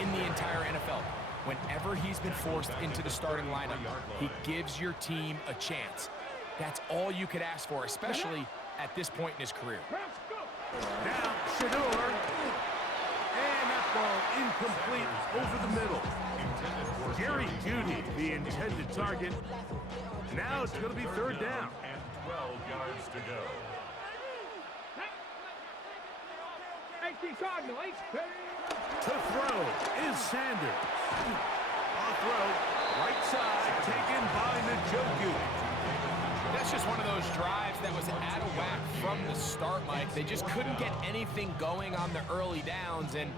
in the entire NFL. Whenever he's been forced into the starting lineup, he gives your team a chance. That's all you could ask for, especially at this point in his career. Now, Shadeur. And that ball incomplete over the middle. Jerry Jeudy, the intended target. Now it's going to be third down. And 12 yards to go. To throw is Sanders. On throw, right side, taken by Njoku. That's just one of those drives that was out of whack from the start, Mike. They just couldn't get anything going on the early downs, and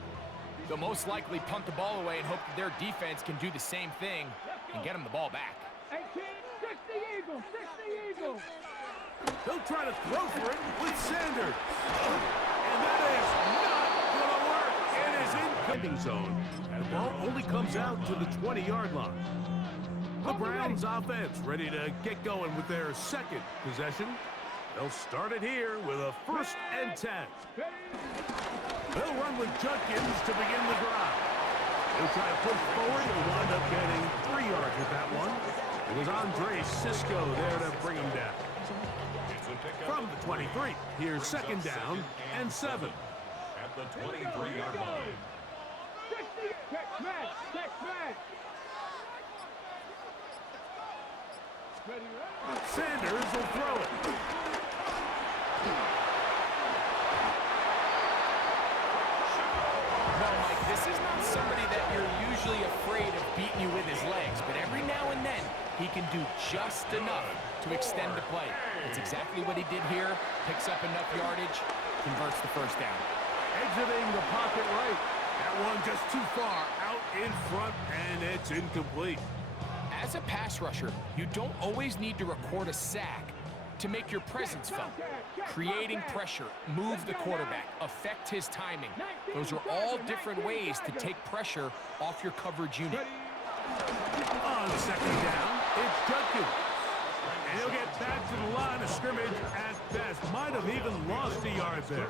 they'll most likely punt the ball away and hope that their defense can do the same thing and get them the ball back. They'll try to throw for it with Sanders. And that is not going to work. It is in pending zone. And the ball only comes out to the 20-yard line. The Browns offense ready to get going with their second possession. They'll start it here with a 1st and 10. They'll run with Judkins to begin the drive. They'll try to push forward and wind up getting 3 yards with that one. It was Andre Cisco there to bring him down. From the 23, here's 2nd down and 7. At the 23-yard line. Sanders will throw it. Well, Mike, this is not somebody that you're usually afraid of beating you with his legs, but every now and then he can do just enough to extend the play. It's exactly what he did here. Picks up enough yardage, converts the 1st down. Exiting the pocket right. That one just too far out in front, and it's incomplete. As a pass rusher, you don't always need to record a sack to make your presence felt. Creating pressure, move the quarterback, affect his timing. Those are all different ways to take pressure off your coverage unit. On 2nd down, it's Judkins. And he'll get back to the line of scrimmage at best. Might have even lost a yard there.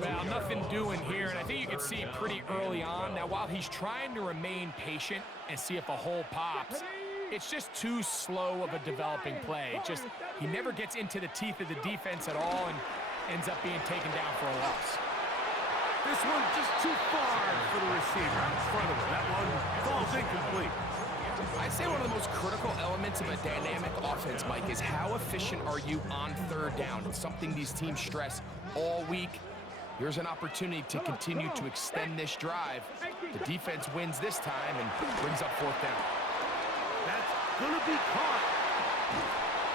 Well, nothing doing here, and I think you can see pretty early on. Now, while he's trying to remain patient and see if a hole pops, it's just too slow of a developing play. He never gets into the teeth of the defense at all and ends up being taken down for a loss. This one just too far for the receiver in front of him. That one falls incomplete. I'd say one of the most critical elements of a dynamic offense, Mike, is how efficient are you on 3rd down. It's something these teams stress all week. Here's an opportunity to continue to extend this drive. The defense wins this time and brings up 4th down. That's going to be caught.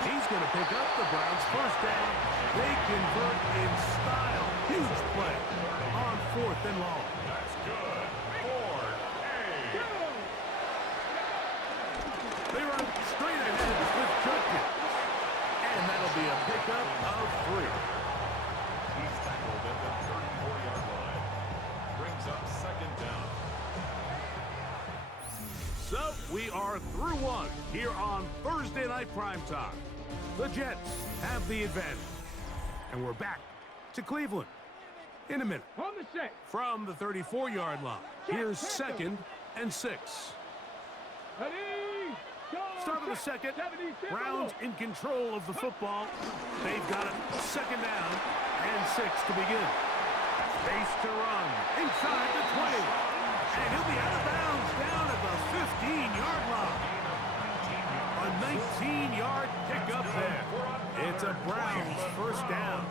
He's going to pick up the Browns' 1st down. They convert in style. Huge play on 4th and long. That's good. 4A. They run straight ahead with Judkins. And that'll be a pickup of 3. He's tackled at the 34-yard line. Brings up 2nd down. So we are through one here on Thursday Night Primetime. The Jets have the advantage. And we're back to Cleveland in a minute. From the 34-yard line, here's 2nd and 6. Start of the 2nd. Browns in control of the football. They've got it 2nd down and 6 to begin. Space to run inside the 20. And he'll be out of bounds down at the 15-yard line. A 19-yard pickup there. It's a Browns 1st down.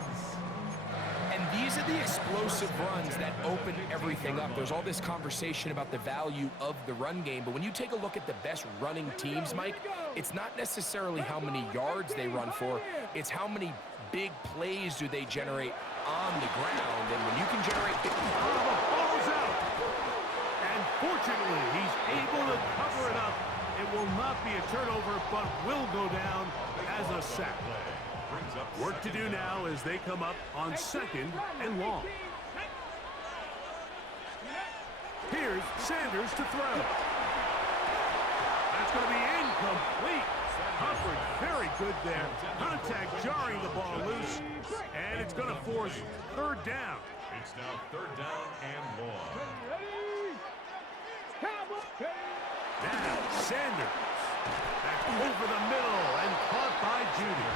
And these are the explosive runs that open everything up. There's all this conversation about the value of the run game, but when you take a look at the best running teams, Mike, it's not necessarily how many yards they run for, it's how many big plays do they generate on the ground. And when you can generate... The ball's out. And fortunately, he's able to cover it up. It will not be a turnover, but will go down as a sack. Work to do now as they come up on 2nd and long. Here's Sanders to throw. That's going to be incomplete. Hubbard very good there. Contact jarring the ball loose. And it's going to force 3rd down. It's now 3rd down and long. over the middle and caught by Judy.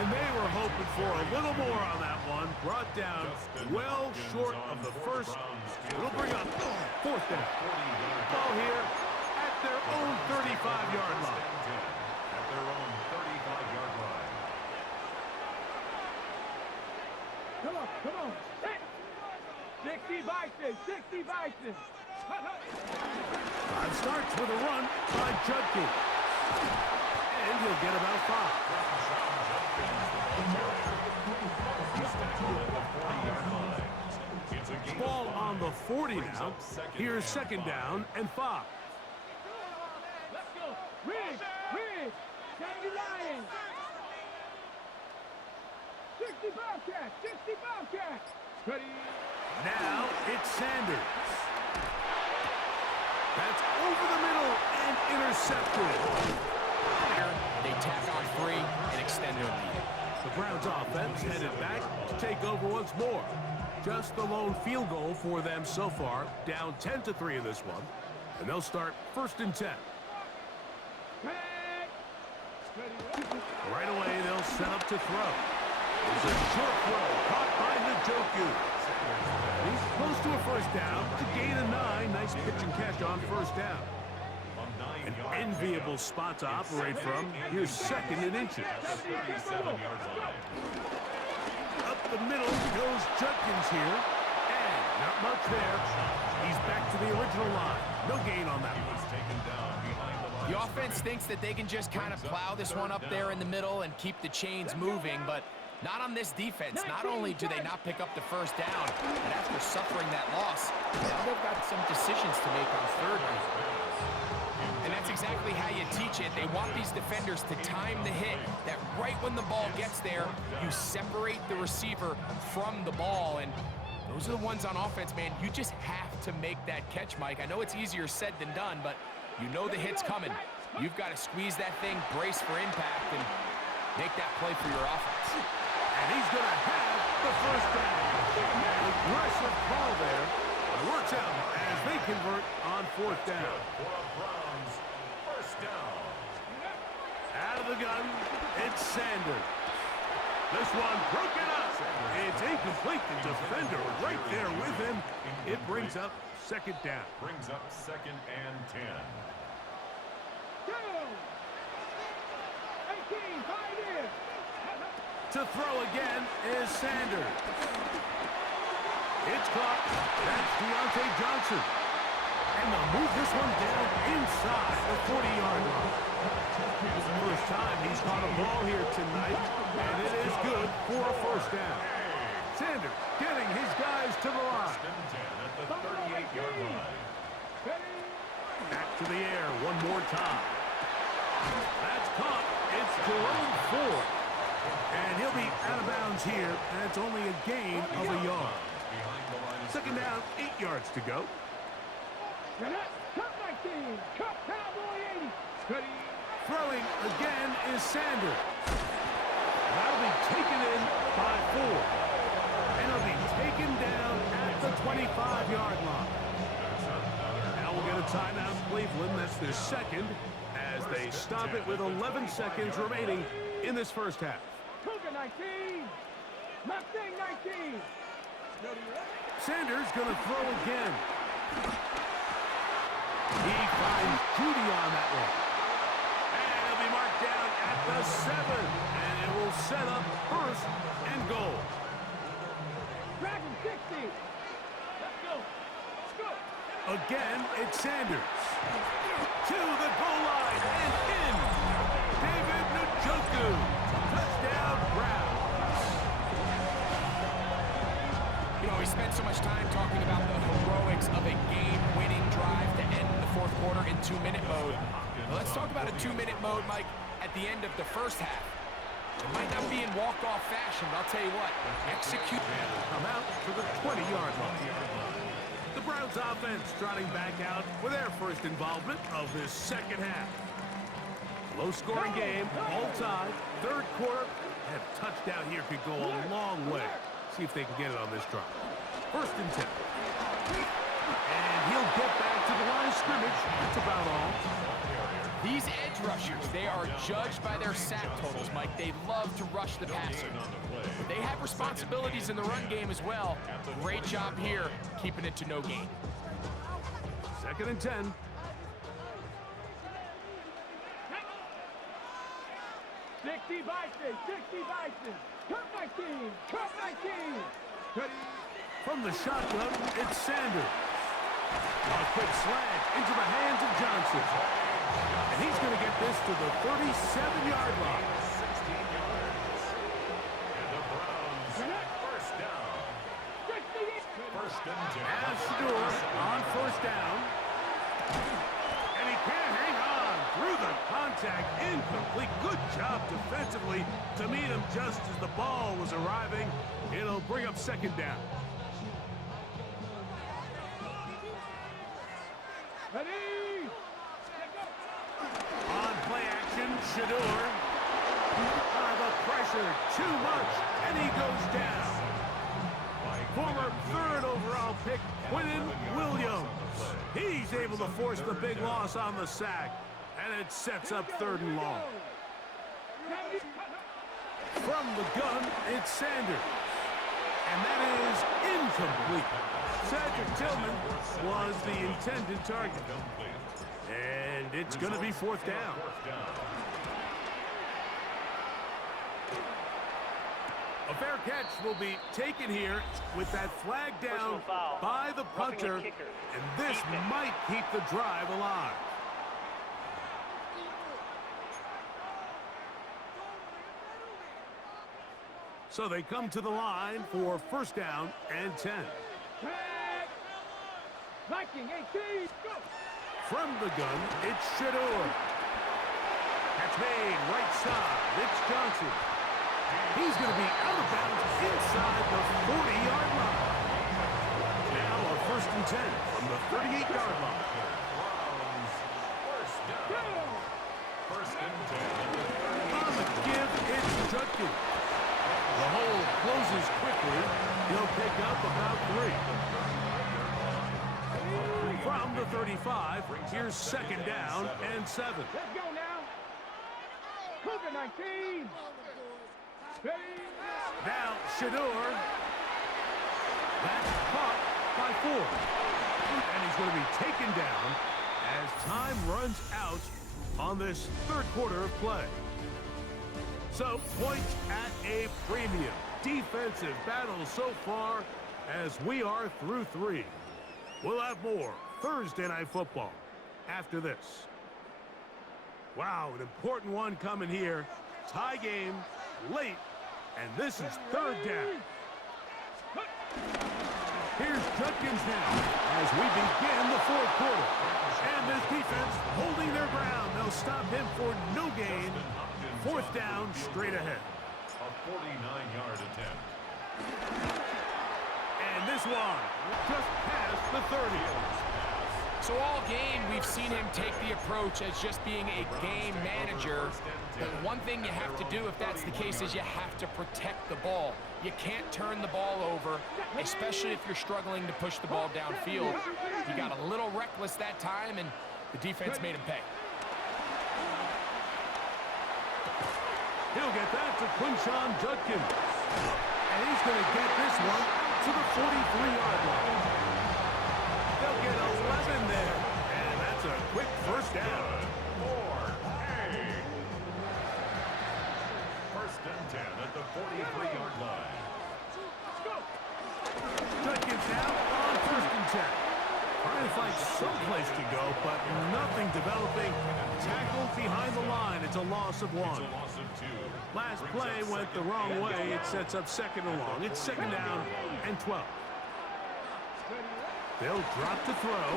And they were hoping for a little more on that one. Brought down well short of the first. It'll bring up fourth down. Ball here at their own 35-yard line. At their own 35-yard line. Come on. 60 Bison. Five starts with a run by Judkins. And he'll get about 5. Ball on the 40 now. Here's second down and 5. Let's go. Rig. Candy Lions. 60 Bobcats. Ready. Now it's Sanders. That's over the middle and intercepted. They tack on 3 and extend their lead. The Browns offense headed back to take over once more. Just the lone field goal for them so far, down 10-3 in this one. And they'll start 1st and 10. Right away, they'll set up to throw. It's a short throw caught by Njoku. He's close to a first down to gain a 9. Nice pitch and catch on first down. An enviable spot to operate from. Here's 2nd and inches. Up the middle goes Judkins here. And not much there. He's back to the original line. No gain on that one. The offense thinks that they can just kind of plow this one up there in the middle and keep the chains moving, but not on this defense. Not only do they not pick up the first down, but after suffering that loss, now they've got some decisions to make on 3rd down. And that's exactly how you teach it. They want these defenders to time the hit, that right when the ball gets there, you separate the receiver from the ball. And those are the ones on offense, man. You just have to make that catch, Mike. I know it's easier said than done, but you know the hit's coming. You've got to squeeze that thing, brace for impact, and make that play for your offense. And he's going to have the first down. Aggressive call there. It works out as they convert on 4th down. First down. Out of the gun, it's Sanders. This one broken up. It's incomplete. The defender right there with him. It brings up 2nd down. Brings up 2nd and 10. To throw again is Sanders. It's caught. That's Deontay Johnson. And they'll move this one down inside the 40-yard line. It's the first time he's caught a ball here tonight, and it is good for a first down. Sanders getting his guys to the line. At the 38-yard line. Back to the air one more time. That's caught. It's Jerome Ford. And he'll be out of bounds here, and it's only a gain of a yard. 2nd down, 8 yards to go. Throwing again is Sanders. That'll be taken in by Ford. And it'll be taken down at the 25-yard line. Now we'll get a timeout, Cleveland. That's their 2nd, as they stop it with 11 seconds remaining in this first half. Cougar 19. Mustang 19. Sanders going to throw again. He finds Judy on that one. And he'll be marked down at the 7. And it will set up 1st and goal. Dragon 60. Let's go. Again, it's Sanders. To the goal line and in. David Njoku. Touchdown, Browns. You know, we spent so much time talking about the heroics of a game-winning drive to end the 4th quarter in 2-minute mode. Well, let's talk about a 2-minute mode, Mike, at the end of the first half. It might not be in walk-off fashion, but I'll tell you what, execute. Come out to the 20-yard line. The Browns offense trotting back out for their first involvement of this 2nd half. Low-scoring game, all tied, 3rd quarter, and a touchdown here could go a long way. See if they can get it on this drive. 1st and 10. And he'll get back to the line of scrimmage. That's about all. These edge rushers rushers, they are judged by their sack totals, Mike. They love to rush the passer. But they have responsibilities in the run game as well. Great job here, keeping it to no gain. 2nd and 10. Sixty Bison, 60 Bison. Cut 19, cut 19. Ready? From the shotgun, it's Sanders. A quick slant into the hands of Johnson. And he's going to get this to the 37-yard line. 16 yards. And the Browns, first down. 68. First and 10. As Shadeur on 1st down. And he can't hang on through the contact. Incomplete. Good job defensively to meet him just as the ball was arriving. It'll bring up 2nd down. Ready? On play action, Shadeur. The pressure, too much, and he goes down. Former 3rd overall pick, Quinton Williams. He's able to force the big loss on the sack, and it sets up 3rd and long. From the gun, it's Sanders. And that is incomplete. Cedric Tillman was the intended target. And it's going to be 4th down. A fair catch will be taken here with that flag down by the punter. And this might keep the drive alive. So they come to the line for 1st down and 10. Viking 18, go! From the gun, it's Shadeur. Catch made, right side, it's Johnson. He's going to be out of bounds inside the 40-yard line. Now a 1st and 10 from the 38-yard line. Browns, first down. First and 10. On the give, it's Judkins. The hole closes quickly. He'll pick up about 3. From the 35, here's 2nd down and 7. Let's go now. Cougar 19. Ready? Now Shadeur. That's caught by 4. And he's going to be taken down as time runs out on this 3rd quarter of play. So, points at a premium. Defensive battle so far as we are through 3. We'll have more Thursday Night Football after this. Wow, an important one coming here. Tie game, late, and this is 3rd down. Here's Judkins now as we begin the 4th quarter. And this defense holding their ground. They'll stop him for no gain. 4th down, straight ahead. A 49-yard attempt. And this one just past the 30. So all game, we've seen him take the approach as just being a game manager. But one thing you have to do if that's the case is you have to protect the ball. You can't turn the ball over, especially if you're struggling to push the ball downfield. He got a little reckless that time, and the defense made him pay. He'll get that to Quinshon Judkins. And he's going to get this one to the 43-yard line. They'll get 11 there. And that's a quick 1st down. 4A. First and 10 at the 43-yard line. Judkins now on 1st and 10. Trying to find someplace to go, but nothing developing. Tackled behind the line. It's a loss of 1. It's a loss of 2. Last play went the wrong way. It sets up 2nd and long. It's 2nd down and 12. They'll drop to throw.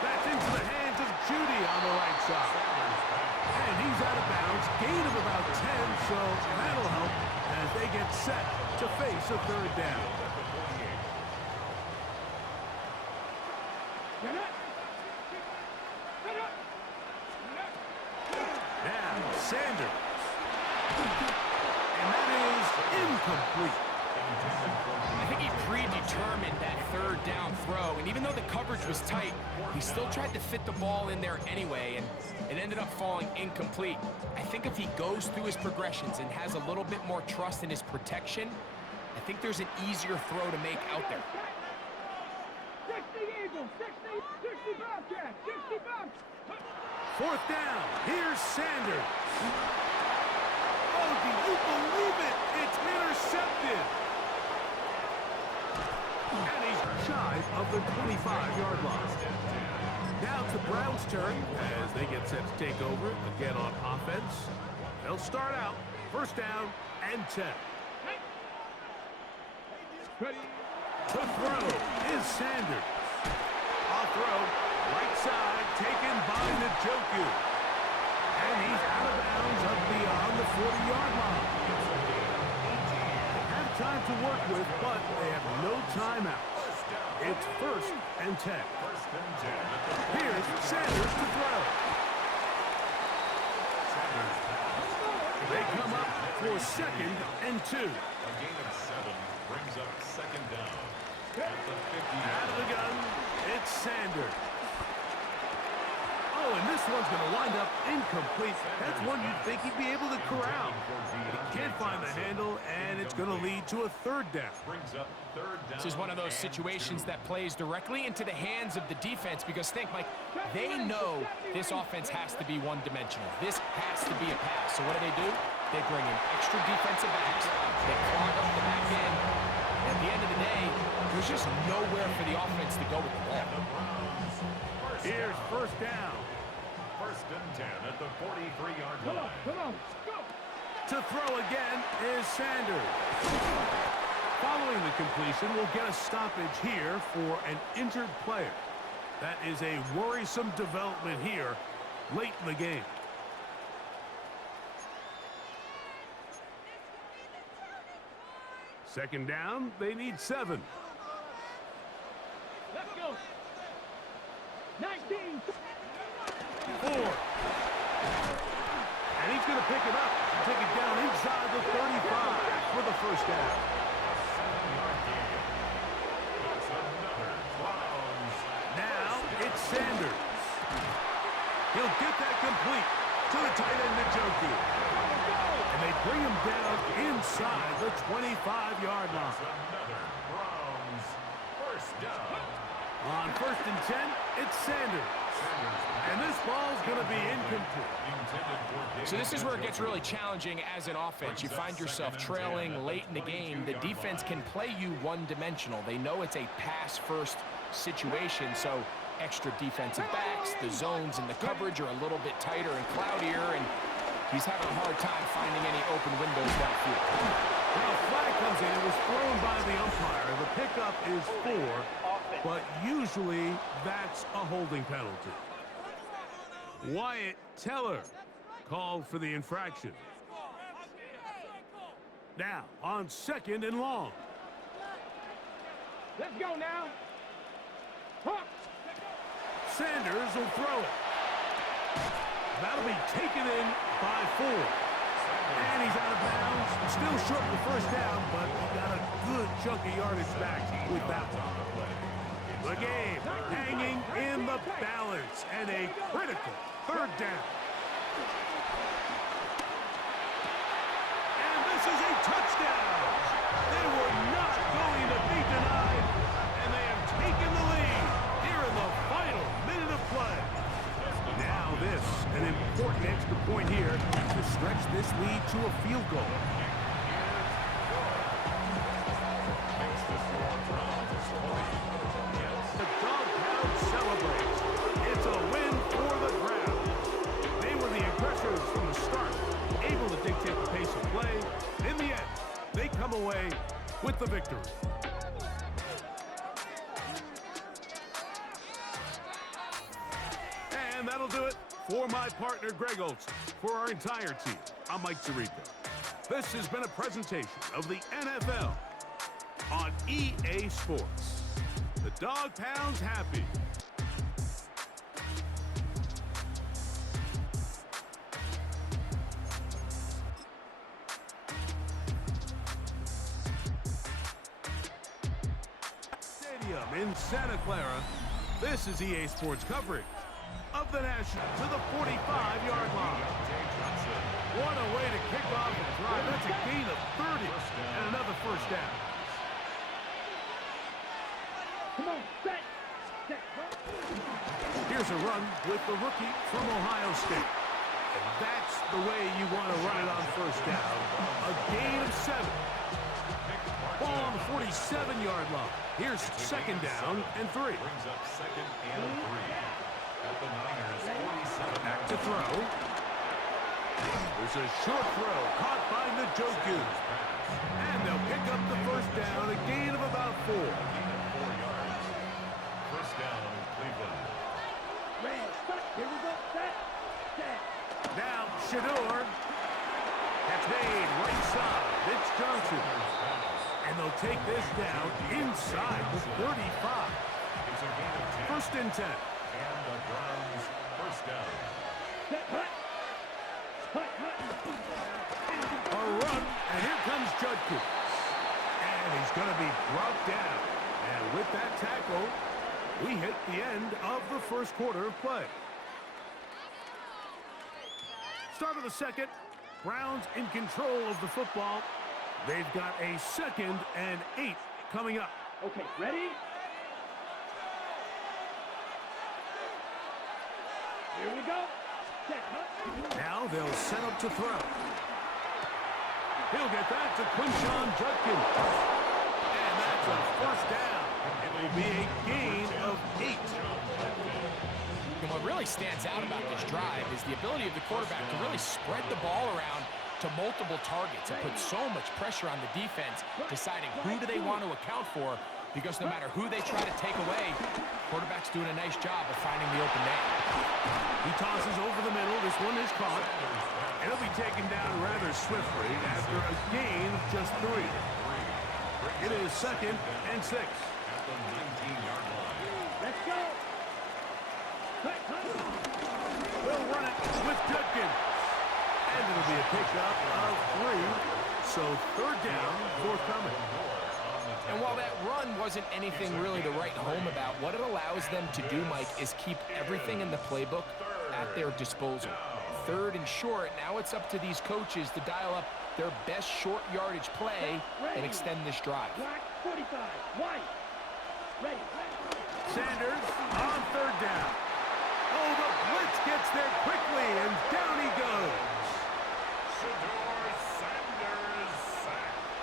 That's into the hands of Judy on the right side. And he's out of bounds. Gain of about 10, so that'll help as they get set to face a 3rd down. Now, Sanders. And that is incomplete. I think he predetermined that 3rd third down throw, and even though the coverage was tight, he still tried to fit the ball in there anyway, and it ended up falling incomplete. I think if he goes through his progressions and has a little bit more trust in his protection, I think there's an easier throw to make out there. 60 Eagles, 60 Bobcats, 60 Bobcats. Fourth down. Here's Sanders. Oh, do you believe it? It's intercepted. And he's shy of the 25-yard line. Now it's the Browns' turn as they get set to take over again on offense. They'll start out first down and 10. Ready. To throw is Sanders. Off throw, right side, taken by Njoku. And he's out of bounds up beyond the 40-yard line. They have time to work with, but they have no timeouts. It's first and 10. Here's Sanders to throw. They come up for second and 2. A gain of 7 brings up second down. At the 50. Out of the gun, it's Sanders. Oh, and this one's going to wind up incomplete. That's one you'd think he'd be able to corral. He can't find the handle, and it's going to lead to a third down. Brings up third down. This is one of those situations that plays directly into the hands of the defense because think, Mike, they know this offense has to be one-dimensional. This has to be a pass. So what do? They bring in extra defensive backs. They clog up the back end. And at the end of the day, there's just nowhere for the offense to go with the ball. Here's first down. First and 10 at the 43-yard Come line. on, come on, go. To throw again is Sanders. Following the completion, we'll get a stoppage here for an injured player. That is a worrisome development here late in the game. Second down, they need 7. Let's go. 19. 4. And he's going to pick it up and take it down inside the 35 for the first down. 7-yard gain. That's another Browns. Now it's Sanders. He'll get that complete to the tight end, Njoku. And they bring him down inside the 25-yard line. Another Browns first down. On first and 10, it's Sanders. And this ball's going to be incomplete. So this is where it gets really challenging as an offense. You find yourself trailing late in the game. The defense can play you one-dimensional. They know it's a pass-first situation, so extra defensive backs, the zones and the coverage are a little bit tighter and cloudier, and he's having a hard time finding any open windows downfield. Now a flag comes in. It was thrown by the umpire. The pickup is 4, but usually that's a holding penalty. Wyatt Teller called for the infraction. Now on second and long. Let's go now. Huh. Sanders will throw it. That'll be taken in by 4. And he's out of bounds. Still short of the first down, but he got a good chunk of yardage back with that one. The game hanging in the balance and a critical third down. And this is a touchdown. They were not going to be denied, and they have taken the lead here in the final minute of play. Now this, an important extra point here to stretch this lead to a field goal. The Dog Pound celebrates. It's a win for the Browns. They were the aggressors from the start, able to dictate the pace of play. In the end, they come away with the victory. And that'll do it for my partner, Greg Olson. For our entire team, I'm Mike Zirico. This has been a presentation of the NFL on EA Sports. The Dog Pound's happy. Stadium. Stadium in Santa Clara. This is EA Sports coverage of the National to the 45-yard line. What a way to kick off the drive. That's a gain of 30 and another first down. Come on, set. Here's a run with the rookie from Ohio State. And that's the way you want to run it on first down. A gain of 7. Ball on the 47-yard line. Here's second down and 3. Brings up second and 3. At the Niners, 47. Back to throw. There's a short throw caught by Njoku. And they'll pick up the first down, a gain of about 4. 4 yards. First down, Cleveland. Here we go, set. Now, Shadeur. That's made right side. It's Johnson. And they'll take this down inside the 35. It's a gain of 10. First and 10. And the Browns, first down. Set, hut. A run, and here comes Judkins. And he's going to be brought down. And with that tackle, we hit the end of the first quarter of play. Start of the second. Browns in control of the football. They've got a 2nd and 8 coming up. Okay, ready? Here we go. Set, hut. Now they'll set up to throw. He'll get that to Quinshon Judkins. And that's a first down. It will be a gain of 8. And what really stands out about this drive is the ability of the quarterback to really spread the ball around to multiple targets and put so much pressure on the defense, deciding who do they want to account for, because no matter who they try to take away, quarterback's doing a nice job of finding the open man. He tosses over the middle. This one is caught. And it'll be taken down rather swiftly after a gain of just 3. It is 2nd and 6. At the 19-yard line. Let's go. We'll run it with Judkins. And it'll be a pickup of 3. So 3rd down, forthcoming. And while that run wasn't anything really to write home about, what it allows them to do, Mike, is keep everything in the playbook at their disposal. 3rd and short, now it's up to these coaches to dial up their best short yardage play and extend this drive. Black 45, white. Ready. Sanders on 3rd down. Oh, the blitz gets there quickly, and down he goes. Shadeur Sanders sacked.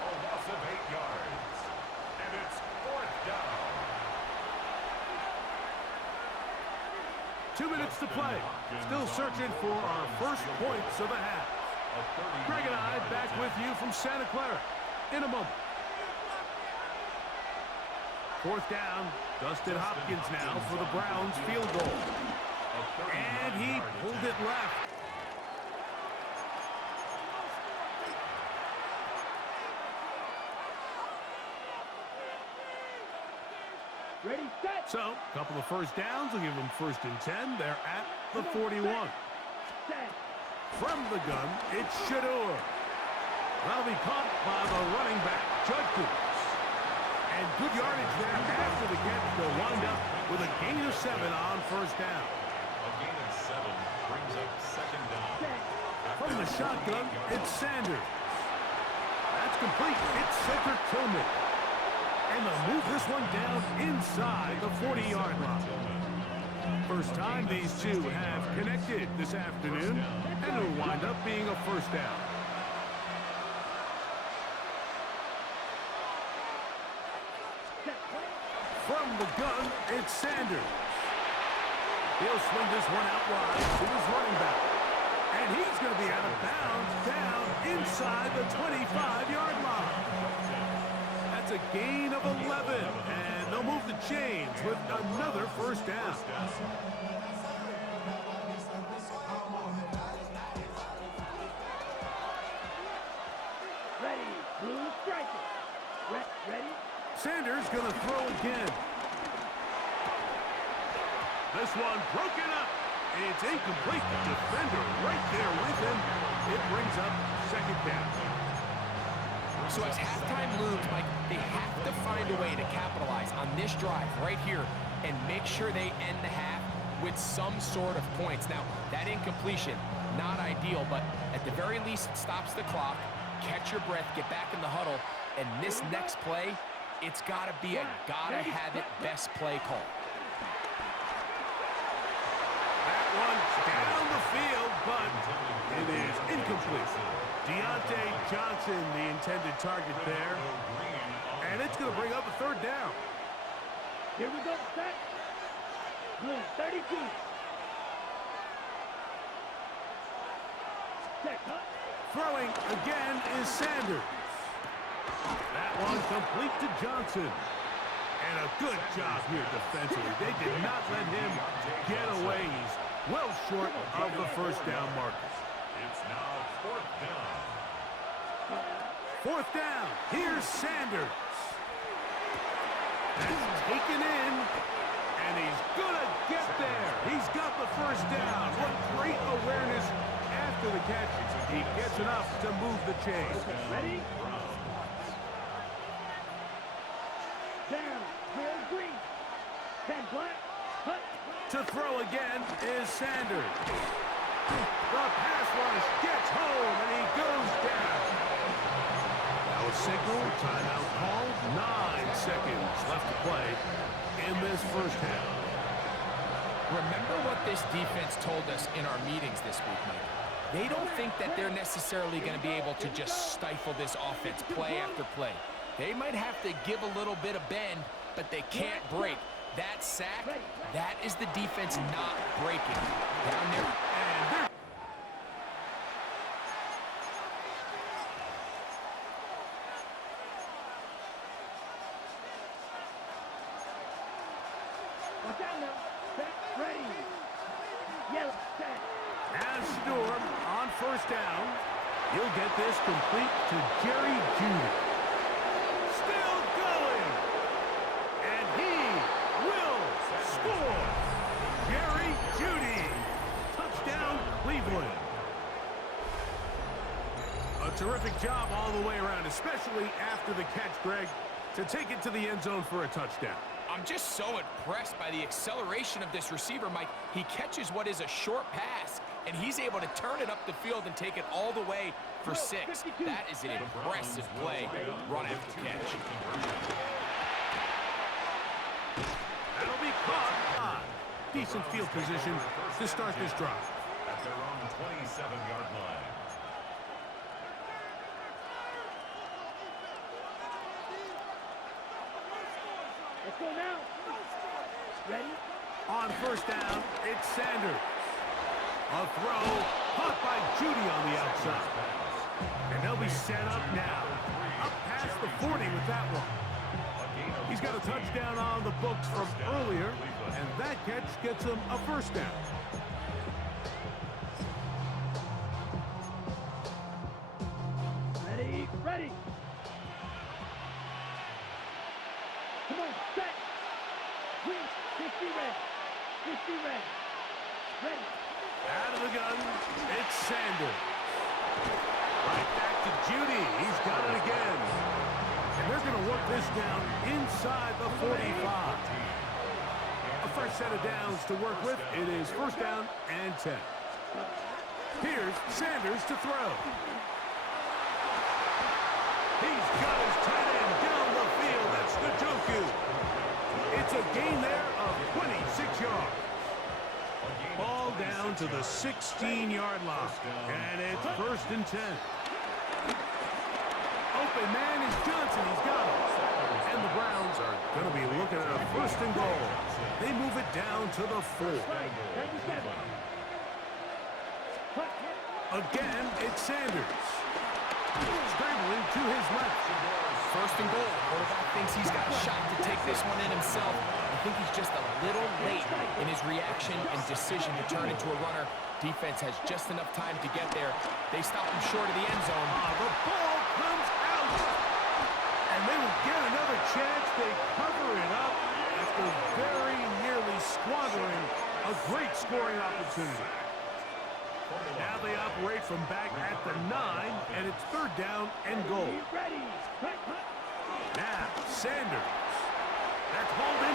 A loss of 8 yards. And it's 4th down. 2 minutes to play. Still searching for our first points of the half. Greg and I back with you from Santa Clara in a moment. 4th down. Dustin Hopkins now for the Browns field goal. And he pulled it left. Ready, set. So, a couple of first downs will give them 1st and 10. They're at the 41. Set. From the gun, it's Shadeur. That'll be caught by the running back, Judkins. And good yardage there after the catch. They'll wind up with a gain of 7 on 1st down. A gain of 7 brings up 2nd down. Set. From the shotgun, it's Sanders. That's complete. It's Cedric Tillman. And they'll move this one down inside the 40-yard line. First time these two have connected this afternoon, and it'll wind up being a first down. From the gun, it's Sanders. He'll swing this one out wide to his running back. And he's going to be out of bounds down inside the 25-yard line. That's a gain of 11, and they'll move the chains with another first down. Ready, blue striker. Ready. Sanders going to throw again. This one broken up. It's incomplete. The defender right there with him. It brings up 2nd down. So as halftime looms, Mike, they have to find a way to capitalize on this drive right here and make sure they end the half with some sort of points. Now, that incompletion, not ideal, but at the very least, it stops the clock. Catch your breath, get back in the huddle, and this next play, it's got to be a gotta-have-it best play call. That one's down the field, but it is incomplete. Deontay Johnson, the intended target there. And it's going to bring up a third down. Here we go, set. Blue, 32. Set, huh? Throwing again is Sanders. That one complete to Johnson. And a good job here defensively. They did not let him get away. He's well short of the first down marker. It's now fourth down. Fourth down. Here's Sanders. That's taken in. And he's going to get there. He's got the first down. What great awareness after the catch. He gets enough to move the chains. Ready? Down. Clear green. 10 black. Hut. To throw again is Sanders. The pass rush gets home, and he goes down. That was signal. Timeout called. 9 seconds left to play in this first half. Remember what this defense told us in our meetings this week, Mike. They don't think that they're necessarily going to be able to just stifle this offense play after play. They might have to give a little bit of bend, but they can't break. That sack, that is the defense not breaking. Down there, and they're... Watch out now. Set. Ready. Yellow. Set. As Shadeur on first down, he'll get this complete to Jerry Judy. Still going. And he will score. Jerry Judy. Touchdown, Cleveland. A terrific job all the way around, especially after the catch, Greg, to take it to the end zone for a touchdown. I'm just so impressed by the acceleration of this receiver, Mike. He catches what is a short pass, and he's able to turn it up the field and take it all the way for 6. That is an impressive play, run after catch. That'll be caught. Decent field position to start this drive. At their own 27-yard line. Let's go now. Ready? On first down, it's Sanders. A throw caught by Judy on the outside. And they'll be set up now. Up past the 40 with that one. He's got a touchdown on the books from earlier, and that catch gets him a first down. Ready? Ready. Come on, set. Green, 50 red. 50 red. Ready. Out of the gun, it's Sanders. Right back to Judy. He's got it again. And they're going to work this down inside the 45. A fresh set of downs to work with. It is first down and 10. Here's Sanders to throw. He's got his tight end down the field. That's Njoku. It's a gain there of 26 yards. Ball down to the 16-yard line. And it's first and 10. Open man is Johnson. He's got it. And the Browns are going to be looking at a first and goal. They move it down to the 4. Again, it's Sanders. Scrambling to his left. First and goal. Quarterback thinks he's got a shot to take this one in himself. I think he's just a little late in his reaction and decision to turn into a runner. Defense has just enough time to get there. They stop him short of the end zone. The ball comes out. And they will get another chance. They cover it up after very nearly squandering a great scoring opportunity. Now they operate from back at the 9, and it's third down and goal. Ready. Now, Sanders. That's holding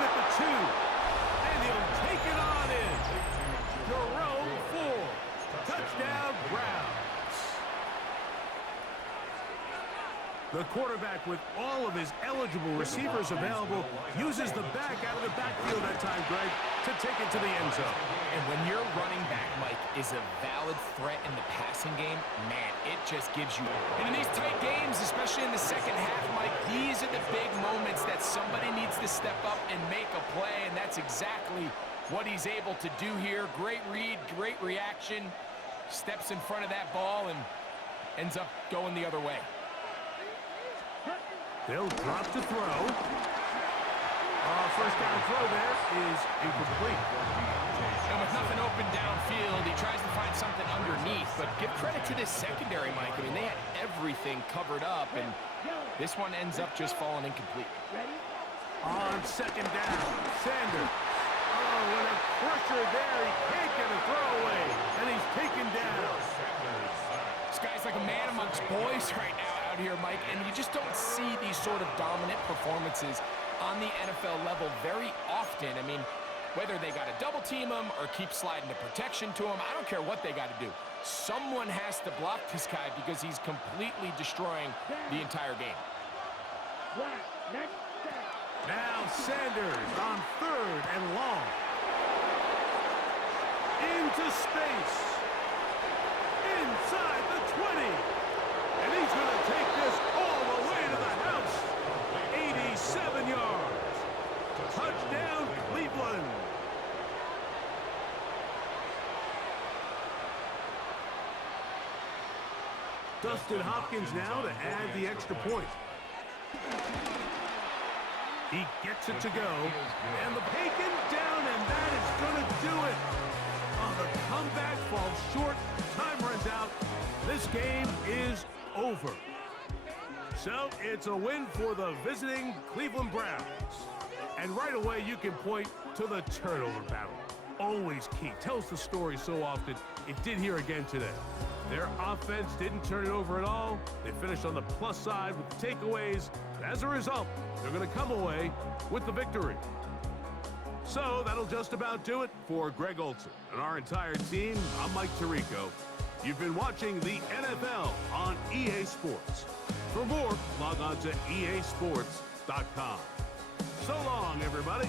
The quarterback, with all of his eligible receivers available, uses the back out of the backfield that time, Greg, to take it to the end zone. And when your running back, Mike, is a valid threat in the passing game, man, it just gives you... And in these tight games, especially in the second half, Mike, these are the big moments that somebody needs to step up and make a play, and that's exactly what he's able to do here. Great read, great reaction, steps in front of that ball and ends up going the other way. They'll drop to throw. First down throw there is incomplete. And with nothing open downfield, he tries to find something underneath, but give credit to this secondary, Mike. I mean, they had everything covered up, and this one ends up just falling incomplete. On second down, Shadeur. Oh, what a crusher there. He can't get a throwaway, and he's taken down. This guy's like a man amongst boys right now out here, Mike, and you just don't see these sort of dominant performances on the NFL level very often. I mean, whether they got to double team him or keep sliding the protection to him, I don't care what they got to do. Someone has to block this guy because he's completely destroying the entire game. Now Sanders on third and long. Into space. Inside the 20. And he's going to take this all the way to the house. 87 yards. Touchdown, Cleveland. Dustin Hopkins now to add the extra point. He gets it to go. And the taken down, and that is going to do it. Oh, the comeback falls short. Time runs out. This game is over. So it's a win for the visiting Cleveland Browns. And right away you can point to the turnover battle. Always key. Tells the story so often. It did here again today. Their offense didn't turn it over at all. They finished on the plus side with the takeaways. As a result, they're going to come away with the victory. So that'll just about do it for Greg Olson and our entire team. I'm Mike Tirico. You've been watching the NFL on EA Sports. For more, log on to easports.com. So long, everybody.